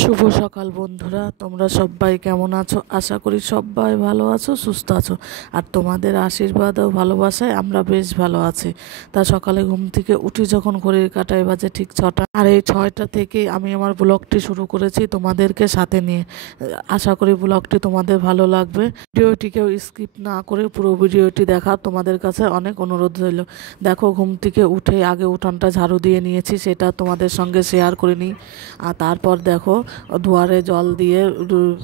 শুভ সকাল বন্ধুরা, তোমরা সবাই কেমন আছো? আশা করি সবাই ভালো আছো, সুস্থ আছো। আর তোমাদের আশীর্বাদ ও ভালোবাসায় আমরা বেশ ভালো আছি। তা সকালে ঘুম থেকে উঠি যখন ঘড়ির কাঁটায় বাজে ঠিক 6টা, আর এই 6টা থেকে আমি আমার ব্লগটি শুরু করেছি তোমাদেরকে সাথে নিয়ে। আশা করি ব্লগটি তোমাদের ভালো লাগবে। ভিডিওটিকেও স্কিপ না করে পুরো ভিডিওটি দেখা তোমাদের কাছে অনেক অনুরোধ রইল। দেখো, ঘুম থেকে উঠে আগে উঠানটা ঝাড়ু দিয়ে নিয়েছি, সেটা তোমাদের সঙ্গে শেয়ার করে নিই। আর তারপর দেখো, দুয়ারে জল দিয়ে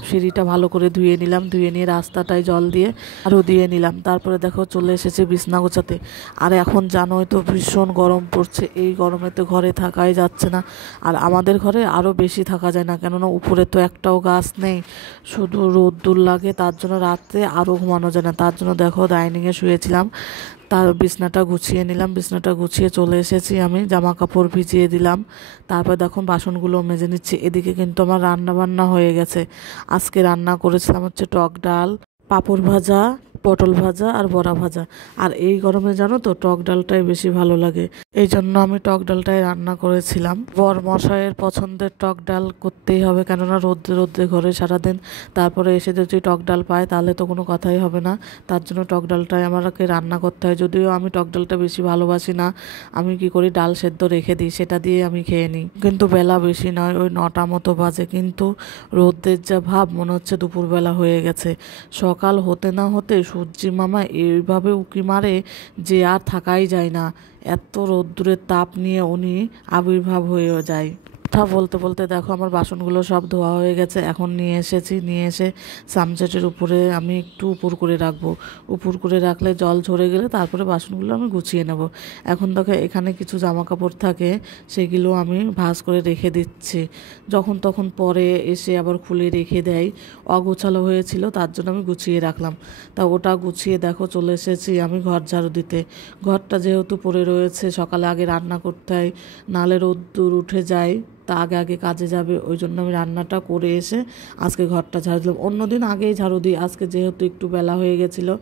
সিঁড়িটা ভালো করে ধুয়ে নিলাম, ধুয়ে নিয়ে রাস্তাটায় জল দিয়ে আরও দিয়ে নিলাম। তারপরে দেখো চলে এসেছে বিছনা গোছাতে। আর এখন জানোই তো ভীষণ গরম পড়ছে, এই গরমে তো ঘরে থাকাই যাচ্ছে না। আর আমাদের ঘরে আরও বেশি থাকা যায় না, কেননা উপরে তো একটাও গাছ নেই, শুধু রোদ্দুর লাগে। তার জন্য রাত্রে আরও ঘুমানো যায় না। তার জন্য দেখো ডাইনিংয়ে শুয়েছিলাম, তার বিছনাটা গুছিয়ে নিলাম, বিছনাটা গুছিয়ে চলে এসেছি, আমি জামা কাপড় ভিজিয়ে দিলাম। তারপর দেখো বাসনগুলো মেজে নিচ্ছি। এদিকে কিন্তু আমার রান্না বান্না হয়ে গেছে। আজকে রান্না করেছিলাম হচ্ছে টক ডাল, পাঁপড় ভাজা, পটল ভাজা আর বড়া ভাজা। আর এই গরমে জানো তো টক ডালটাই বেশি ভালো লাগে, এই জন্য আমি টক ডালটাই রান্না করেছিলাম। বর মশাইয়ের পছন্দের টক ডাল করতেই হবে, কেননা রোদ্রে রোদ্রে ঘরে সারাদিন, তারপরে এসে যদি টক ডাল পায় তাহলে তো কোনো কথাই হবে না। তার জন্য টক ডালটাই আমাকে রান্না করতে হয়। যদিও আমি টক ডালটা বেশি ভালোবাসি না, আমি কি করি ডাল সেদ্ধ রেখে দিই, সেটা দিয়ে আমি খেয়ে নিই। কিন্তু বেলা বেশি নয়, ওই 9টা মতো বাজে, কিন্তু রোদের যা ভাব মনে হচ্ছে দুপুরবেলা হয়ে গেছে। সকাল হতে না হতে সূর্যি মামা এইভাবে উঁকি মারে যে আর থাকাই যায় না। এত রোদ্দুরের তাপ নিয়ে উনি আবির্ভাব হয়ে যায়। কথা বলতে বলতে দেখো আমার বাসনগুলো সব ধোয়া হয়ে গেছে। এখন নিয়ে এসেছি, নিয়ে এসে সামসেটের উপরে আমি একটু উপর করে রাখবো। উপর করে রাখলে জল ঝরে গেলে তারপরে বাসনগুলো আমি গুছিয়ে নেব। এখন দেখো এখানে কিছু জামা কাপড় থাকে, সেগুলো আমি ভাঁজ করে রেখে দিচ্ছি। যখন তখন পরে এসে আবার খুলে রেখে দেয়, অগোছালো হয়েছিল, তার জন্য আমি গুছিয়ে রাখলাম। তা ওটা গুছিয়ে দেখো চলে এসেছি আমি ঘর ঝাড়ু দিতে। ঘরটা যেহেতু পড়ে রয়েছে, সকালে আগে রান্না করতে হয়, নালে রোদ্দুর উঠে যায়, তা আগে আগে কাজে যাবে, ওই জন্য আমি রান্নাটা করে এসে আজকে ঘরটা ঝাড়ু দিলাম। অন্যদিন আগেই ঝাড়ু দিই, আজকে যেহেতু একটু বেলা হয়ে গেছিলো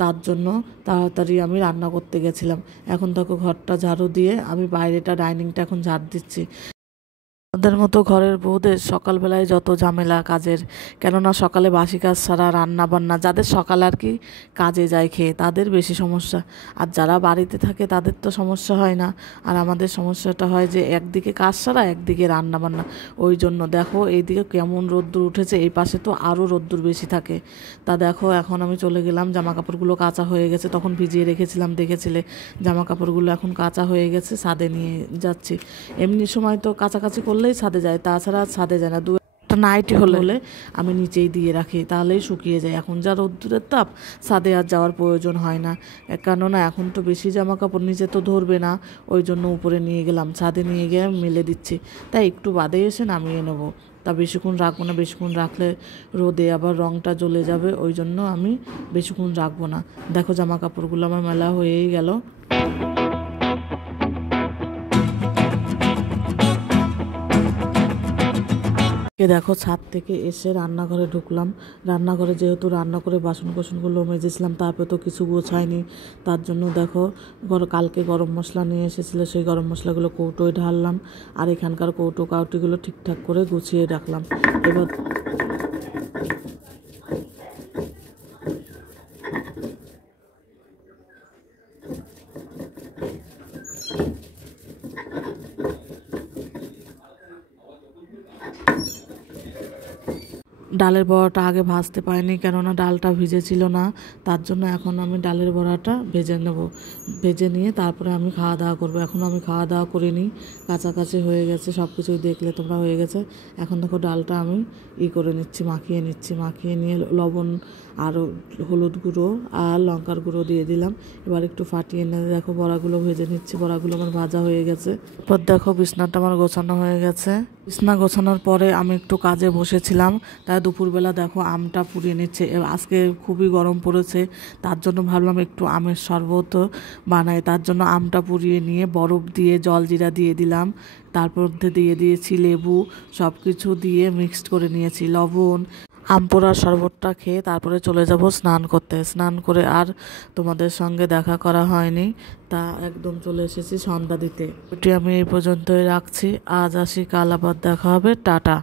তার জন্য তাড়াতাড়ি আমি রান্না করতে গেছিলাম। এখন দেখো ঘরটা ঝাড়ু দিয়ে আমি বাইরেটা ডাইনিংটা এখন ঝাড় দিচ্ছি। ওদের মতো ঘরের বউদের সকালবেলায় যত ঝামেলা কাজের, কেননা সকালে বাসি কাজ ছাড়া রান্না বান্না, যাদের সকালে আর কি কাজে যায় খেয়ে তাদের বেশি সমস্যা। আর যারা বাড়িতে থাকে তাদের তো সমস্যা হয় না। আর আমাদের সমস্যাটা হয় যে একদিকে কাজ ছাড়া একদিকে রান্না বান্না। ওই জন্য দেখো এইদিকে কেমন রোদ্দুর উঠেছে, এই পাশে তো আরও রোদ্দুর বেশি থাকে। তা দেখো এখন আমি চলে গেলাম, জামা কাপড়গুলো কাঁচা হয়ে গেছে, তখন ভিজিয়ে রেখেছিলাম দেখেছিলে। জামা কাপড়গুলো এখন কাঁচা হয়ে গেছে, ছাদে নিয়ে যাচ্ছি। এমনি সময় তো কাছাকাছি করলেই ছাদে যায়, তাছাড়া ছাদে যায় না। একটা নাইটি হলে আমি নিচেই দিয়ে রাখি, তাহলেই শুকিয়ে যায়। এখন যা রোদ্দুরের তাপ, ছাদে আর যাওয়ার প্রয়োজন হয় না, কেননা এখন তো বেশি জামা কাপড় নিচে তো ধরবে না। ওই জন্য উপরে নিয়ে গেলাম, ছাদে নিয়ে গিয়ে মেলে দিচ্ছি। তাই একটু বাদে এসে নামিয়ে নেবো। তা বেশিক্ষণ রাখবো না, বেশিক্ষণ রাখলে রোদে আবার রঙটা জ্বলে যাবে, ওই জন্য আমি বেশিক্ষণ রাখবো না। দেখো জামা কাপড়গুলো আমার মেলা হয়েই গেল। দেখো ছাদ থেকে এসে রান্নাঘরে ঢুকলাম। রান্নাঘরে যেহেতু রান্না করে বাসন কোসনগুলো মেজেছিলাম, তারপরে তো কিছু গোছায়নি। তার জন্য দেখো কালকে গরম মশলা নিয়ে এসেছিলো, সেই গরম মশলাগুলো কৌটোয় ঢাললাম, আর এখানকার কৌটো কাউটিগুলো ঠিকঠাক করে গুছিয়ে রাখলাম। এবার ডালের বড়াটা আগে ভাজতে পারিনি, কেননা ডালটা ভিজেছিল না। তার জন্য এখন আমি ডালের বড়াটা ভেজে নেব। ভেজে নিয়ে তারপরে আমি খাওয়া দাওয়া করবো। এখন আমি খাওয়া দাওয়া করিনি, কাছাকাছি হয়ে গেছে, সব কিছুই দেখলে তোমরা হয়ে গেছে। এখন দেখো ডালটা আমি করে নিচ্ছি, মাখিয়ে নিচ্ছি। মাখিয়ে নিয়ে লবণ আর হলুদ গুঁড়ো আর লঙ্কার গুঁড়ো দিয়ে দিলাম। এবার একটু ফাটিয়ে নিয়ে দেখো বড়াগুলো ভেজে নিচ্ছি। বড়াগুলো আমার ভাজা হয়ে গেছে। এরপর দেখো বিছনাটা আমার গোছানো হয়ে গেছে। বিছনা গোছানোর পরে আমি একটু কাজে বসেছিলাম। তাই দুপুরবেলা দেখো আমটা পুড়িয়ে নিচ্ছে। আজকে খুবই গরম পড়েছে, তার জন্য ভাবলাম একটু আমের শরবত বানাই। তার জন্য আমটা পুড়িয়ে নিয়ে বরফ দিয়ে জলজিরা দিয়ে দিলাম, তারপর দিয়ে দিয়েছি লেবু, সব কিছু দিয়ে মিক্সড করে নিয়েছি, লবণ। আম পোড়ার শরবতটা খেয়ে তারপরে চলে যাব স্নান করতে। স্নান করে আর তোমাদের সঙ্গে দেখা করা হয়নি, তা একদম চলে এসেছি সন্ধ্যা দিতে। ওটি আমি এই পর্যন্তই রাখছি। আজ আসি, কাল আবার দেখা হবে। টাটা।